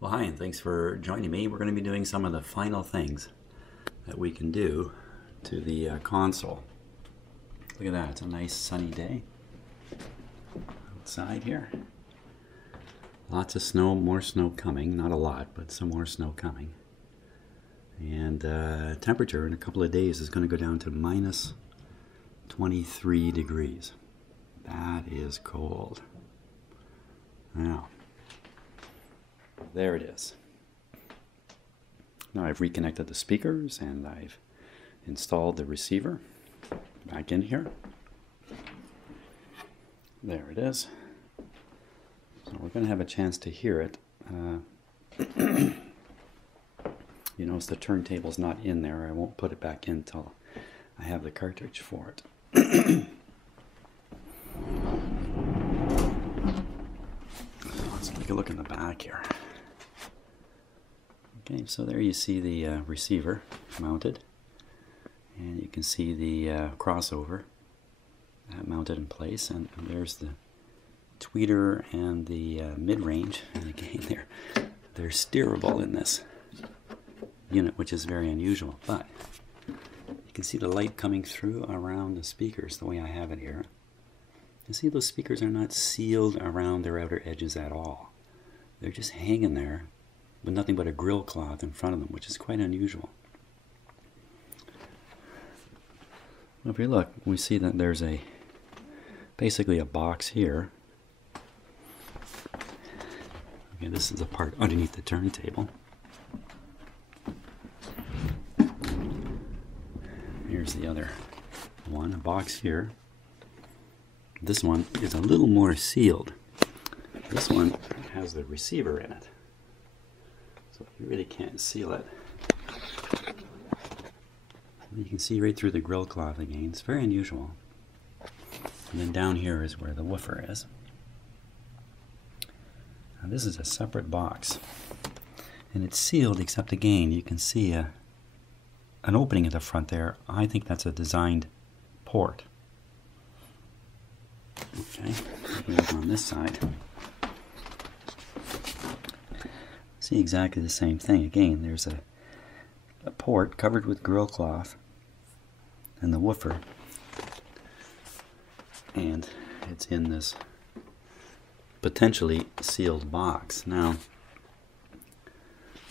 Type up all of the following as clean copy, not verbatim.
Well, hi, and thanks for joining me. We're going to be doing some of the final things that we can do to the console. Look at that, it's a nice sunny day outside here. Lots of snow, more snow coming, not a lot, but some more snow coming. And temperature in a couple of days is going to go down to minus 23 degrees. That is cold. Now, there it is. Now I've reconnected the speakers and I've installed the receiver back in here. There it is. So we're going to have a chance to hear it. You notice the turntable's not in there. I won't put it back in until I have the cartridge for it. Let's take a look in the back here. Okay, so there you see the receiver mounted, and you can see the crossover mounted in place, and there's the tweeter and the mid-range, and again they're steerable in this unit, which is very unusual, but you can see the light coming through around the speakers the way I have it here. You see those speakers are not sealed around their outer edges at all. They're just hanging there with nothing but a grill cloth in front of them, which is quite unusual. Well, if you look, we see that there's basically a box here. Okay, this is the part underneath the turntable. Here's the other one, a box here. This one is a little more sealed. This one has the receiver in it, so you really can't seal it. You can see right through the grill cloth again. It's very unusual. And then down here is where the woofer is. Now this is a separate box, and it's sealed, except again you can see an opening at the front there. I think that's a designed port. Okay, look on this side. See exactly the same thing. Again, there's a port covered with grill cloth and the woofer, and it's in this potentially sealed box. Now,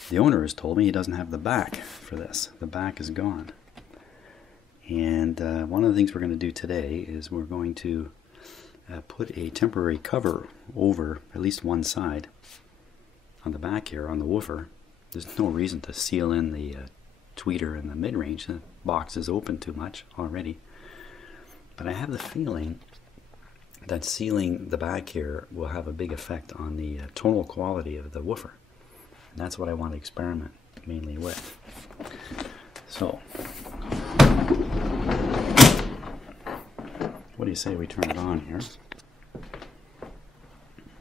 the owner has told me he doesn't have the back for this. The back is gone. And one of the things we're going to do today is we're going to put a temporary cover over at least one side on the back here on the woofer. There's no reason to seal in the tweeter and the mid-range. The box is open too much already. But I have the feeling that sealing the back here will have a big effect on the tonal quality of the woofer. And that's what I want to experiment mainly with. So, what do you say we turn it on here?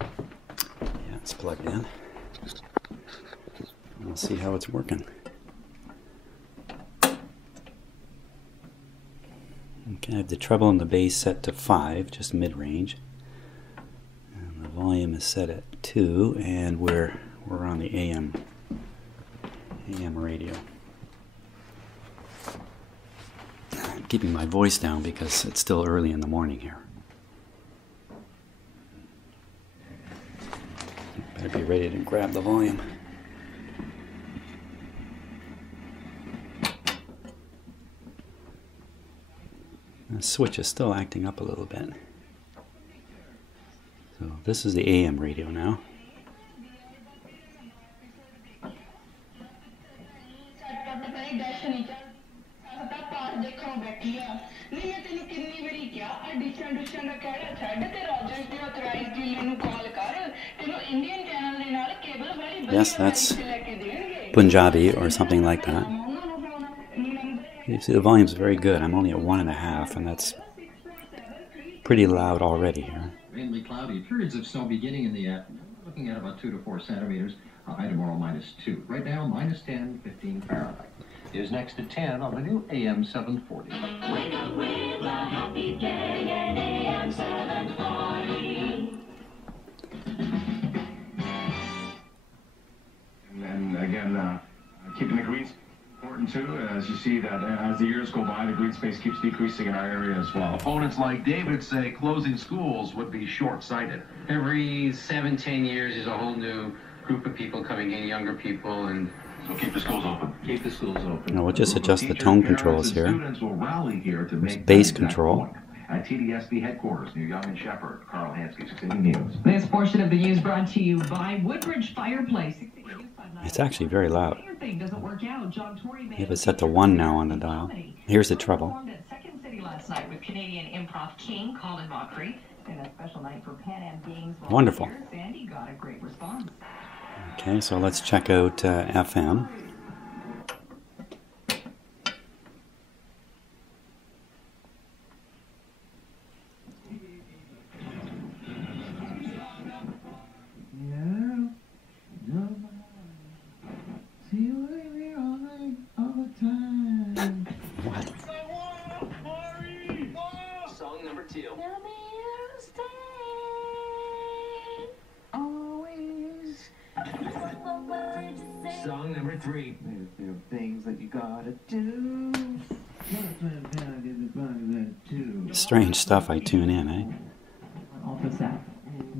Yeah, it's plugged in. We'll see how it's working. Okay, I have the treble and the bass set to 5, just mid-range. And the volume is set at 2, and we're on the AM radio. I'm keeping my voice down because it's still early in the morning here. Better be ready to grab the volume. The switch is still acting up a little bit. So this is the AM radio now. Yes, that's Punjabi or something like that. You see the volume's very good. I'm only at 1.5, and that's pretty loud already here. Mainly cloudy, periods of snow beginning in the afternoon. Looking at about 2 to 4 centimeters. High tomorrow -2. Right now -10, 15 Fahrenheit. Is next to 10 on the new AM 740. Wake up with a happy day at AM 740. again, keeping the green space important too. As you see that as the years go by, the green space keeps decreasing in our area as well. Opponents like David say closing schools would be short-sighted. Every 7-10 years, there's a whole new group of people coming in, younger people, and So keep the schools open. keep the schools open. Now we'll just adjust the tone controls here. Students will rally here to There's make bass that exact control. point. At TDSB headquarters near Young and Shepherd, Carl Hansky, City News. This portion of the news brought to you by Woodbridge Fireplace. It's actually very loud. Doesn't work out. John Tory I have it set to 1 now on the dial. Here's the treble. Performed at Second City last night with Canadian improv king Colin Mockery. And a special night for Pan Am Games. Wonderful. Sandy got a great response. Okay, so let's check out FM. What? song number 2. Song number 3. There are things that you gotta do. Strange stuff I tune in, eh? Alto sax.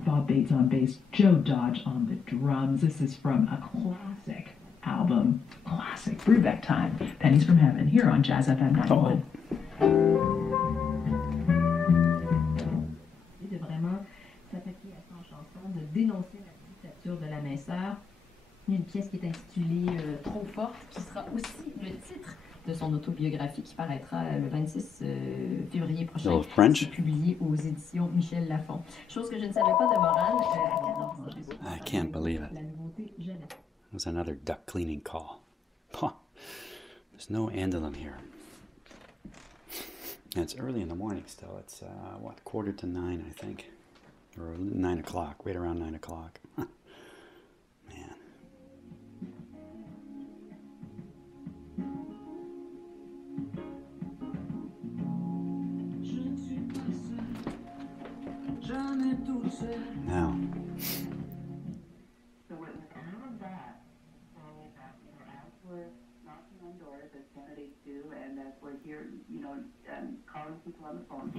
Bob Bates on bass. Joe Dodge on the drums. This is from a classic album. Classic. Brubeck time. Pennies from Heaven here on Jazz FM 91. De vraiment s'attaquer à son chanson, de dénoncer la dictature de la minceur. Il y a une pièce qui est intitulée Trop forte, qui sera aussi le titre de son autobiographie qui paraîtra le 26 février prochain. French? C'est publié aux éditions Michel Lafon. Chose que je ne savais pas de Morane. À 14 ans. I can't believe it. La nouveauté jeunesse. It was another duck cleaning call. Huh. There's no end to them here. And it's early in the morning still. It's, what, 8:45, I think. Or 9 o'clock, right around 9 o'clock. Man. Now. So what all of that, as we're knocking on doors as candidates do, and as we're here, calling people on the phone.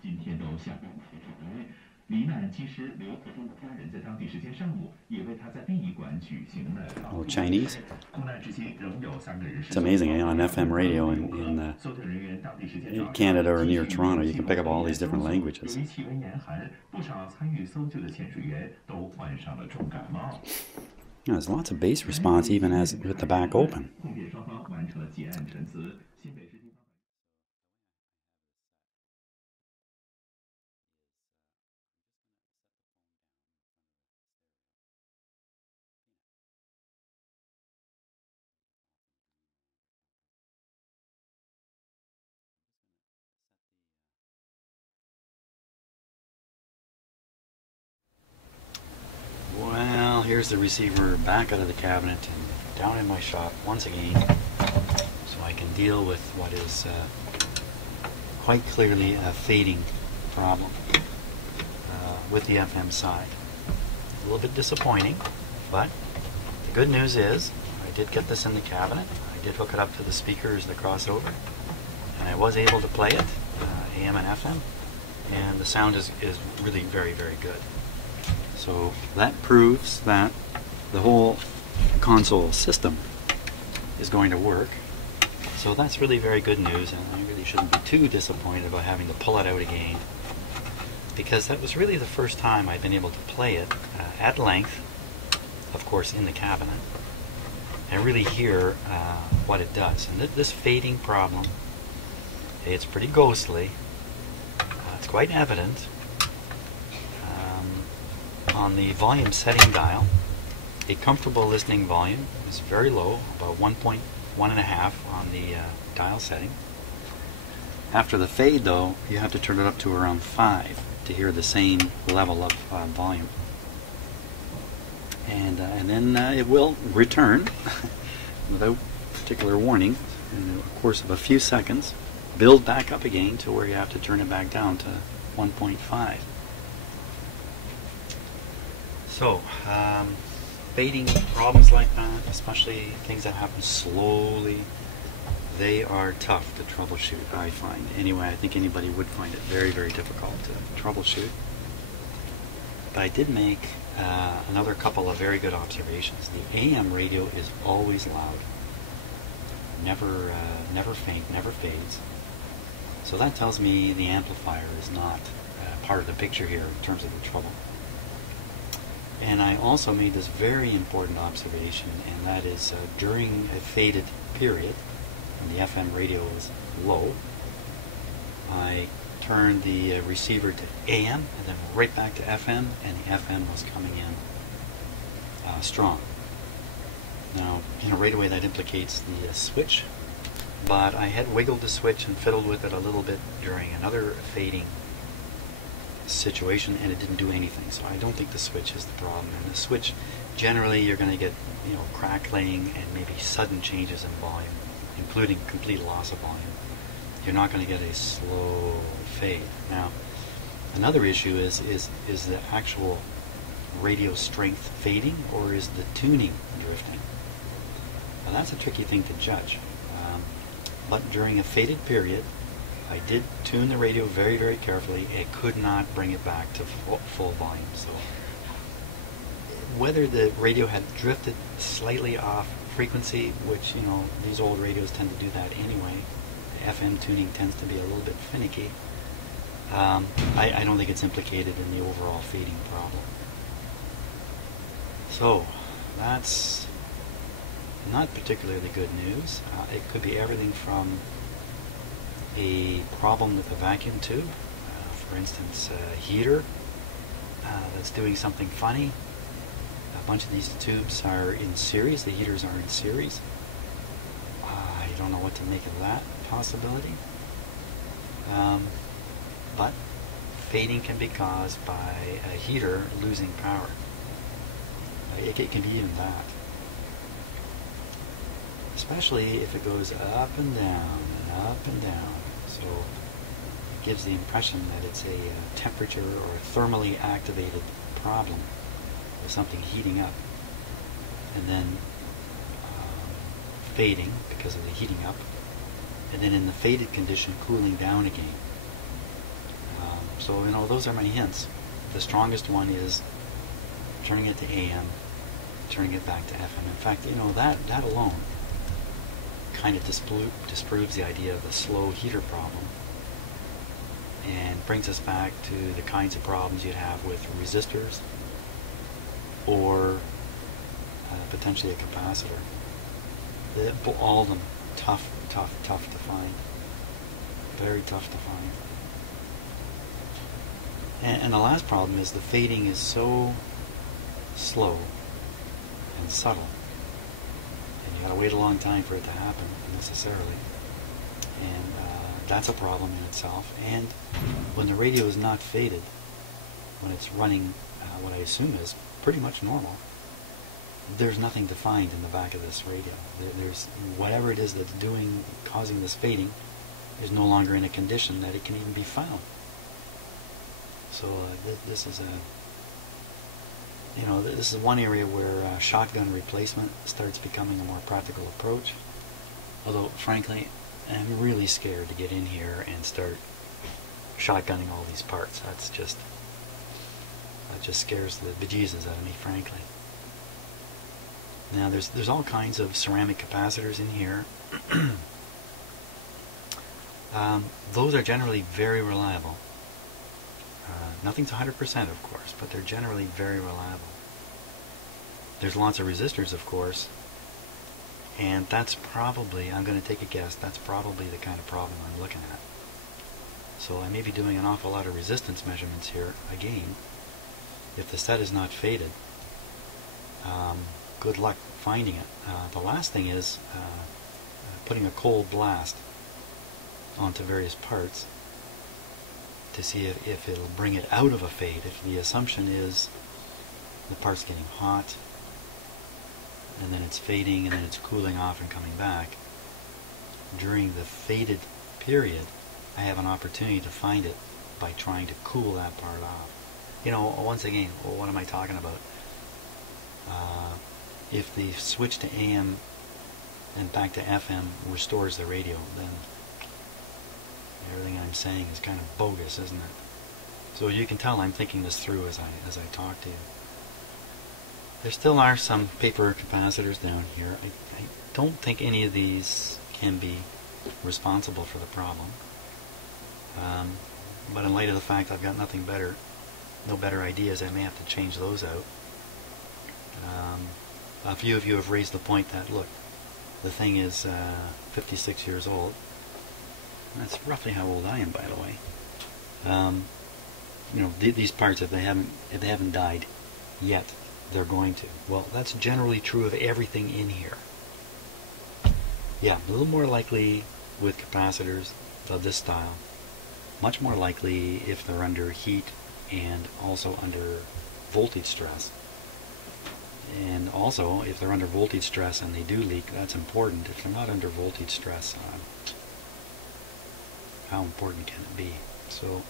今天都下班提出来，罹难其实刘可中的家人在当地时间上午也为他在殡仪馆举行了悼 Oh, 念。 Chinese? 空难至今仍有3个人 It's amazing, eh? On FM radio in 搜救人员当地时间早上 Canada or near Toronto, you can pick up all these different languages. 由于气温严寒，不少参与搜救的潜水员都患上了重感冒。 You know, there's lots of bass response even as with the back open. 控辩双方完成了结案陈词。新北市地方。 Well, here's the receiver back out of the cabinet and down in my shop once again, so I can deal with what is quite clearly a fading problem with the FM side. A little bit disappointing, but the good news is I did get this in the cabinet. I did hook it up to the speakers, the crossover, and I was able to play it, AM and FM, and the sound is really very, very good. So that proves that the whole console system is going to work. So that's really very good news, and I really shouldn't be too disappointed about having to pull it out again, because that was really the first time I've been able to play it at length, of course in the cabinet, and really hear what it does. And this fading problem, it's pretty ghostly. It's quite evident. On the volume setting dial, a comfortable listening volume is very low, about 1.1.5 on the dial setting. After the fade, though, you have to turn it up to around 5 to hear the same level of volume. And then it will return without particular warning in the course of a few seconds, build back up again to where you have to turn it back down to 1.5. So, fading problems like that, especially things that happen slowly, they are tough to troubleshoot, I find. Anyway, I think anybody would find it very, very difficult to troubleshoot. But I did make another couple of very good observations. The AM radio is always loud. Never faint, never fades. So that tells me the amplifier is not part of the picture here in terms of the trouble. And I also made this very important observation, and that is during a faded period, when the FM radio is low, I turned the receiver to AM and then right back to FM, and the FM was coming in strong. Now, right away that implicates the switch, but I had wiggled the switch and fiddled with it a little bit during another fading situation, and it didn't do anything. So I don't think the switch is the problem. And the switch, generally, you're going to get crackling and maybe sudden changes in volume, including complete loss of volume. You're not going to get a slow fade. Now, another issue is the actual radio strength fading, or is the tuning drifting? Now that's a tricky thing to judge. But during a faded period, I did tune the radio very, very carefully. It could not bring it back to full volume. So whether the radio had drifted slightly off frequency, which these old radios tend to do that anyway. The FM tuning tends to be a little bit finicky. I don't think it's implicated in the overall fading problem. So that's not particularly good news. It could be everything from a problem with the vacuum tube, for instance, a heater that's doing something funny. A bunch of these tubes are in series, the heaters are in series. I don't know what to make of that possibility. But fading can be caused by a heater losing power. It can be even that. Especially if it goes up and down and up and down. So it gives the impression that it's a temperature or a thermally activated problem with something heating up and then fading because of the heating up, and then in the faded condition cooling down again. So those are my hints. The strongest one is turning it to AM, turning it back to FM. In fact, that alone kind of disproves the idea of the slow heater problem and brings us back to the kinds of problems you'd have with resistors or potentially a capacitor. All of them tough to find. Very tough to find. And the last problem is the fading is so slow and subtle, and you gotta wait a long time for it to happen necessarily, and that's a problem in itself. And when the radio is not faded, when it's running what I assume is pretty much normal, there's nothing to find in the back of this radio. There's whatever it is that's causing this fading is no longer in a condition that it can even be found. So this is this is one area where shotgun replacement starts becoming a more practical approach. Although, frankly, I'm really scared to get in here and start shotgunning all these parts. That just scares the bejesus out of me, frankly. Now, there's all kinds of ceramic capacitors in here. Those are generally very reliable. Nothing's 100%, of course, but they're generally very reliable. There's lots of resistors, of course, and that's probably, I'm going to take a guess, that's probably the kind of problem I'm looking at. So I may be doing an awful lot of resistance measurements here again. If the set is not faded, good luck finding it. The last thing is putting a cold blast onto various parts to see if it'll bring it out of a fade. If the assumption is the part's getting hot and then it's fading and then it's cooling off and coming back, during the faded period I have an opportunity to find it by trying to cool that part off. Once again, what am I talking about? if the switch to AM and back to FM restores the radio, then everything I'm saying is kind of bogus, isn't it? So you can tell I'm thinking this through as I talk to you. There still are some paper capacitors down here. I don't think any of these can be responsible for the problem. But in light of the fact I've got no better ideas, I may have to change those out. A few of you have raised the point that, look, the thing is 56 years old. That's roughly how old I am, by the way. You know, these parts, if they haven't died yet, they're going to. Well, that's generally true of everything in here. Yeah, a little more likely with capacitors of this style. Much more likely if they're under heat and also under voltage stress. And also, if they're under voltage stress and they do leak, that's important. If they're not under voltage stress, how important can it be? So,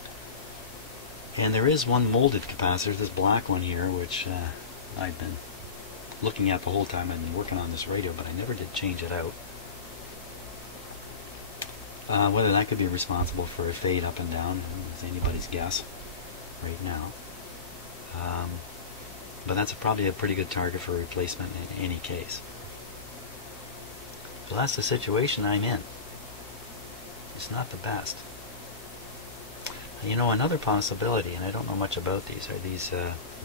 and there is one molded capacitor, this black one here, which I've been looking at the whole time I've been working on this radio, but I never did change it out. Whether that could be responsible for a fade up and down is anybody's guess right now. But that's probably a pretty good target for replacement in any case. So that's the situation I'm in. It's not the best. You know, another possibility, and I don't know much about these, are these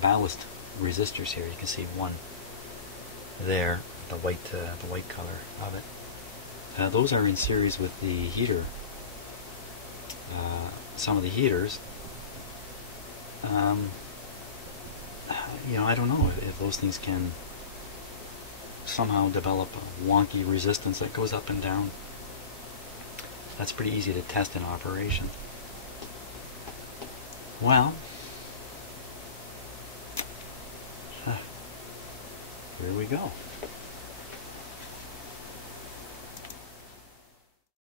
ballast resistors here. You can see one there, the white color of it. Those are in series with the heater. Some of the heaters, you know, I don't know if those things can somehow develop a wonky resistance that goes up and down. That's pretty easy to test in operation. Well, here we go.